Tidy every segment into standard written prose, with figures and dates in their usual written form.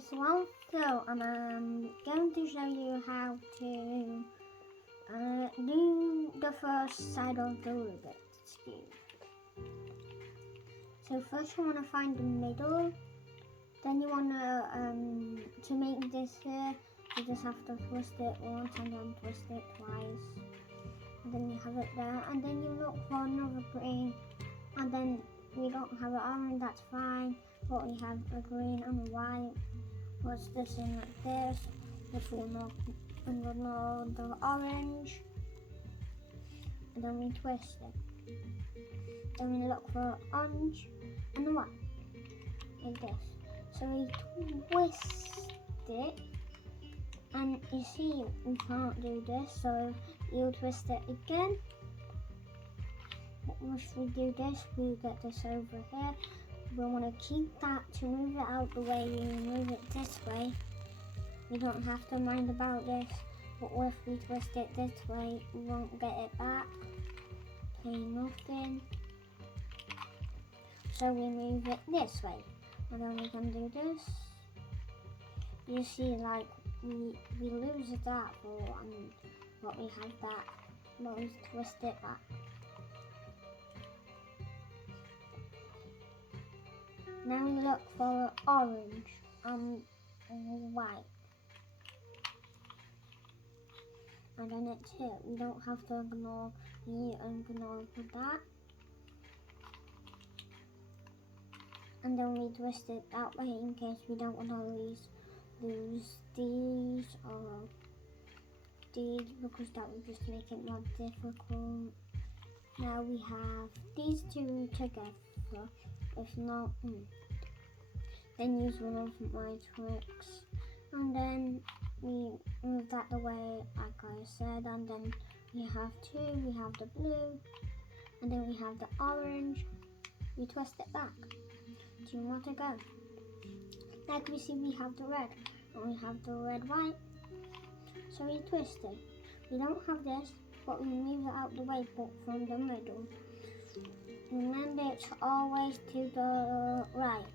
Okay, so I'll go and I'm going to show you how to do the first side of the Rubik's Cube. So first you want to find the middle, then you want to make this here, you just have to twist it once and then twist it twice. And then you have it there, and then you look for another green, and then we don't have an orange, that's fine, but we have a green and a white. What's this in like this, which will not know the orange, and then we twist it. Then we look for orange and the white, like this. So we twist it, and you see we can't do this, so you twist it again. If we do this, we get this over here. We want to keep that. To move it out the way, we move it this way. We don't have to mind about this, but if we twist it this way, we won't get it back. Okay, nothing. So we move it this way, and then we can do this. You see, like, we lose that one, but we have that. But we twist it back. Now we look for orange and white. And then it's here. We don't have to ignore that. And then we twist it that way in case we don't want to lose these or these, because that would just make it more difficult. Now we have these two together. If not, then use one of my tricks. And then we move that away, like I said, and then we have two. We have the blue, and then we have the orange. We twist it back. 2 more to go. Like we see, we have the red, and we have the red white. So we twist it. We don't have this, but we move it out the way, but from the middle. Remember, it's always to the right.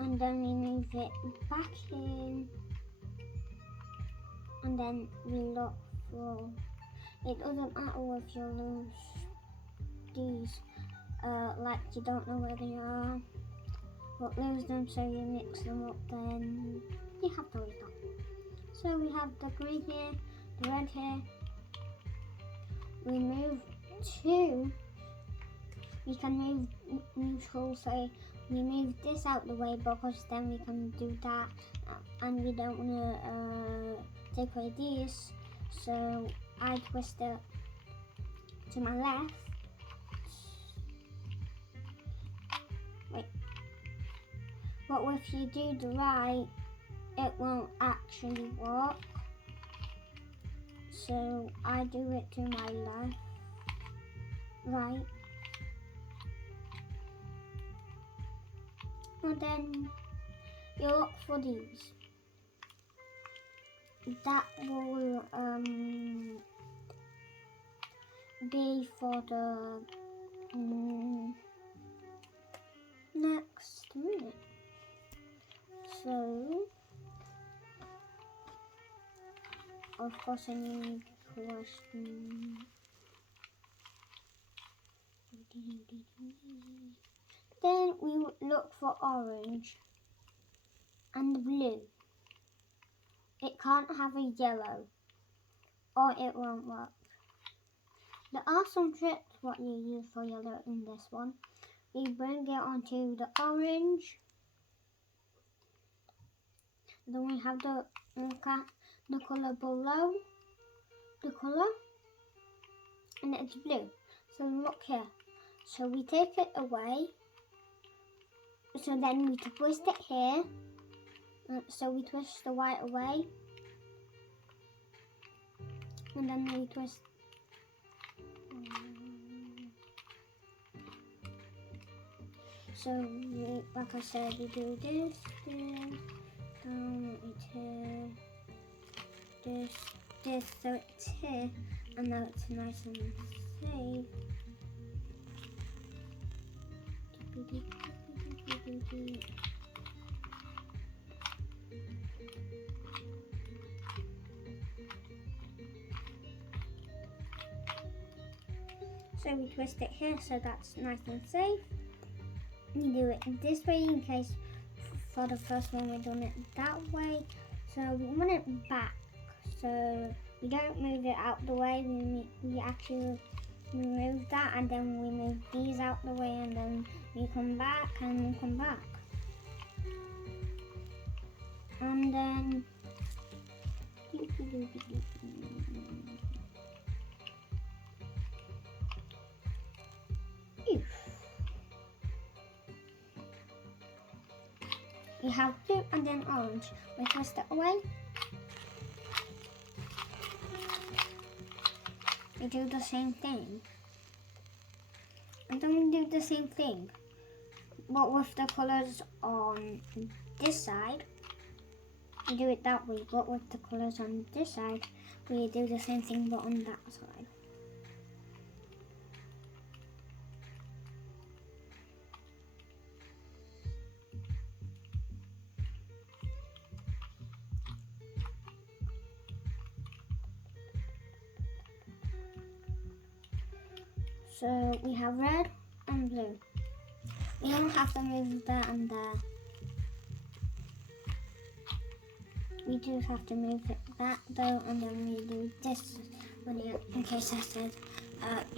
And then we move it back in, and then we look for, it doesn't matter if you lose these, like you don't know where they are, but lose them, so you mix them up, then you have to leave that. So we have the green here, the red here. We move two. We can move neutral, so we move this out the way because then we can do that, and we don't want to take away these. So I twist it to my left. Wait. But if you do the right, it won't actually work. So I do it to my left, right, and then you look for these. That will be for the next minute. So of course I need question. Then we look for orange and blue. It can't have a yellow or it won't work. There are some tricks what you use for yellow in this one. We bring it onto the orange. Then we have the colour below the colour, and it's blue. So look here. So we take it away. So then we twist it here. So we twist the white away, and then we twist. So like I said, we do this, it's here, this, so it's here, and now it's nice and safe. So we twist it here so that's nice and safe. You do it this way in case for the first one we've done it that way. So we want it back. So we don't move it out the way, we actually remove that and then we move these out the way and then we come back and we come back. And then we have blue and then orange. We twist it away. We do the same thing. And then we do the same thing, but with the colours on this side. We do it that way, but with the colours on this side, we do the same thing but on that side. So we have red and blue. We don't have to move there and there. We do have to move it back though, and then we do this in case I said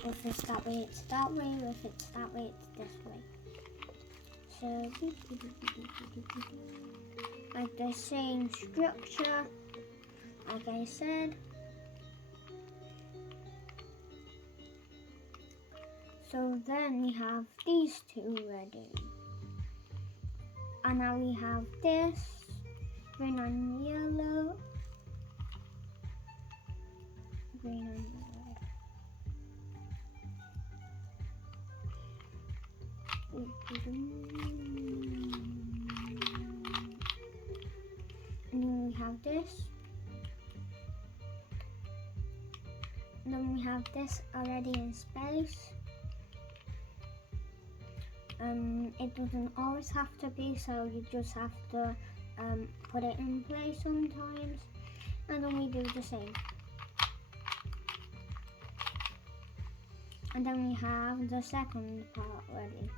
if it's that way it's that way, if it's that way it's this way. So like the same structure, like I said. So then we have these two ready. And now we have this, green and yellow, green and yellow. And then we have this. And then we have this already in space. It doesn't always have to be, so you just have to put it in place sometimes, and then we do the same. And then we have the second part ready.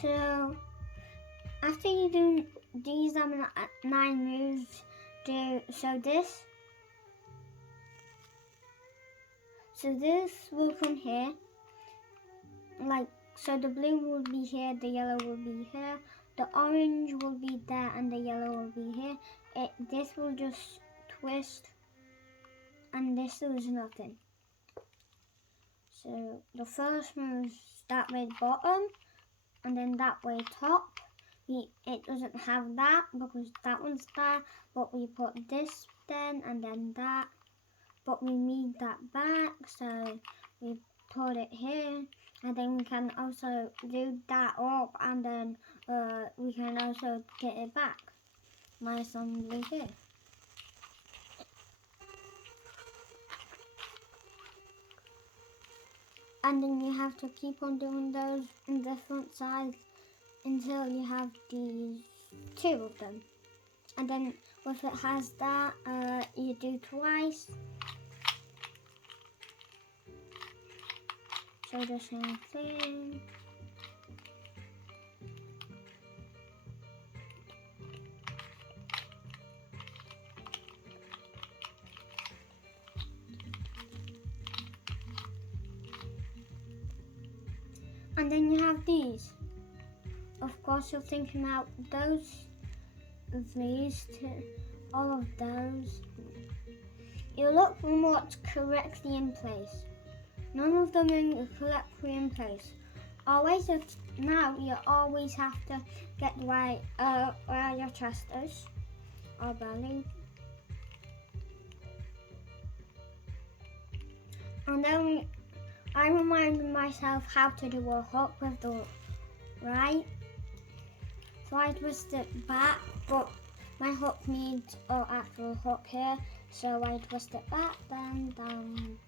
So after you do these 9 moves, this will come here, like so the blue will be here, the yellow will be here, the orange will be there, and the yellow will be here. This will just twist, and this is nothing. So the first move that way bottom, and then that way top. It doesn't have that because that one's there, but we put this then and then that, but we need that back, so we put it here, and then we can also do that up, and then we can also get it back. My assembly here. And then you have to keep on doing those in different sides until you have these 2 of them. And then if it has that, you do twice. So the same thing. And then you have these. Of course, you're thinking out these to all of those. You look for what's correctly in place. None of them are correctly in place. Now you always have to get where your chest is, or belly. And then I reminded myself how to do a hook with the right. So I twist it back, but my hook needs an actual hook here, so I twist it back, then down.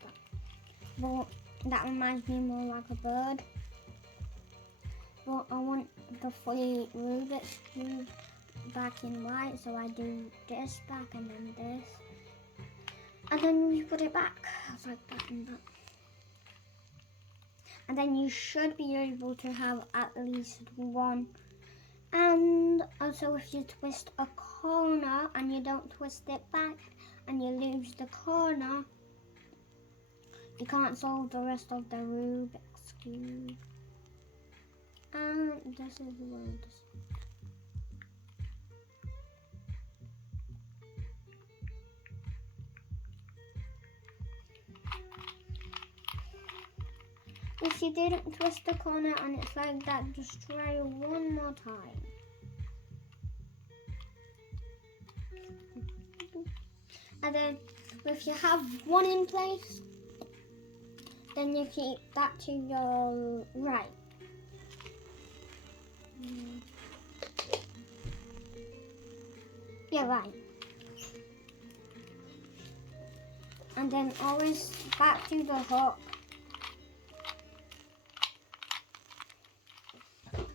But that reminds me more like a bird. But I want the fully Rubik's Cube back in white, so I do this back and then this. And then you put it back, like that and that. And then you should be able to have at least one. And also if you twist a corner and you don't twist it back and you lose the corner, you can't solve the rest of the Rubik's Cube. And this is the one. If you didn't twist the corner and it's like that, just try one more time. And then if you have one in place, then you keep that to your right. Yeah, right. And then always back to the hook.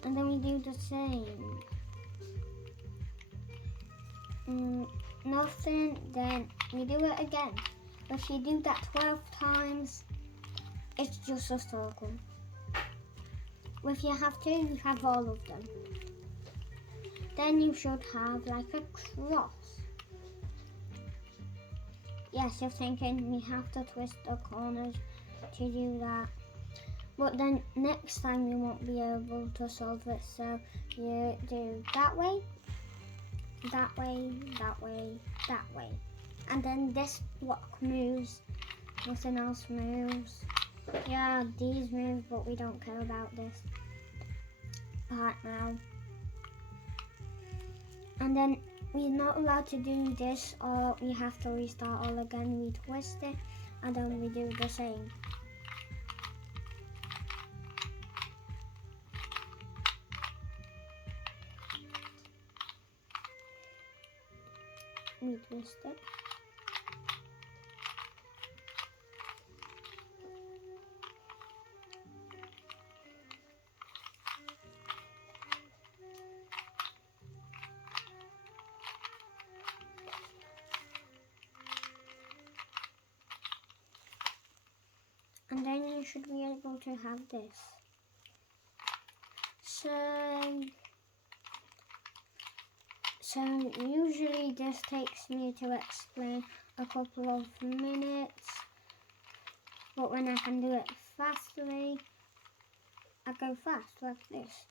And then we do the same. Nothing, then we do it again. If you do that 12 times, it's just a circle. If you have two, you have all of them. Then you should have like a cross. Yes, you're thinking we have to twist the corners to do that. But then next time you won't be able to solve it, so you do that way, that way, that way, that way. And then this block moves, nothing else moves. Yeah, these move, but we don't care about this part now. And then we're not allowed to do this, or we have to restart all again. We twist it, and then we do the same. We twist it. And then you should be able to have this. So usually this takes me to explain a couple of minutes, but when I can do it fastly, I go fast like this.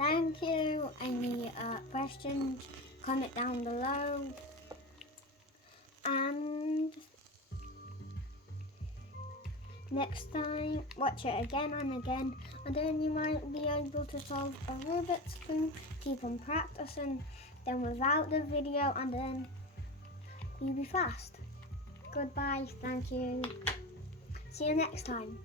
Thank you. Any questions, comment down below. And next time, watch it again and again, and then you might be able to solve a Rubik's Cube. Keep on practicing, then without the video, and then you'll be fast. Goodbye, thank you. See you next time.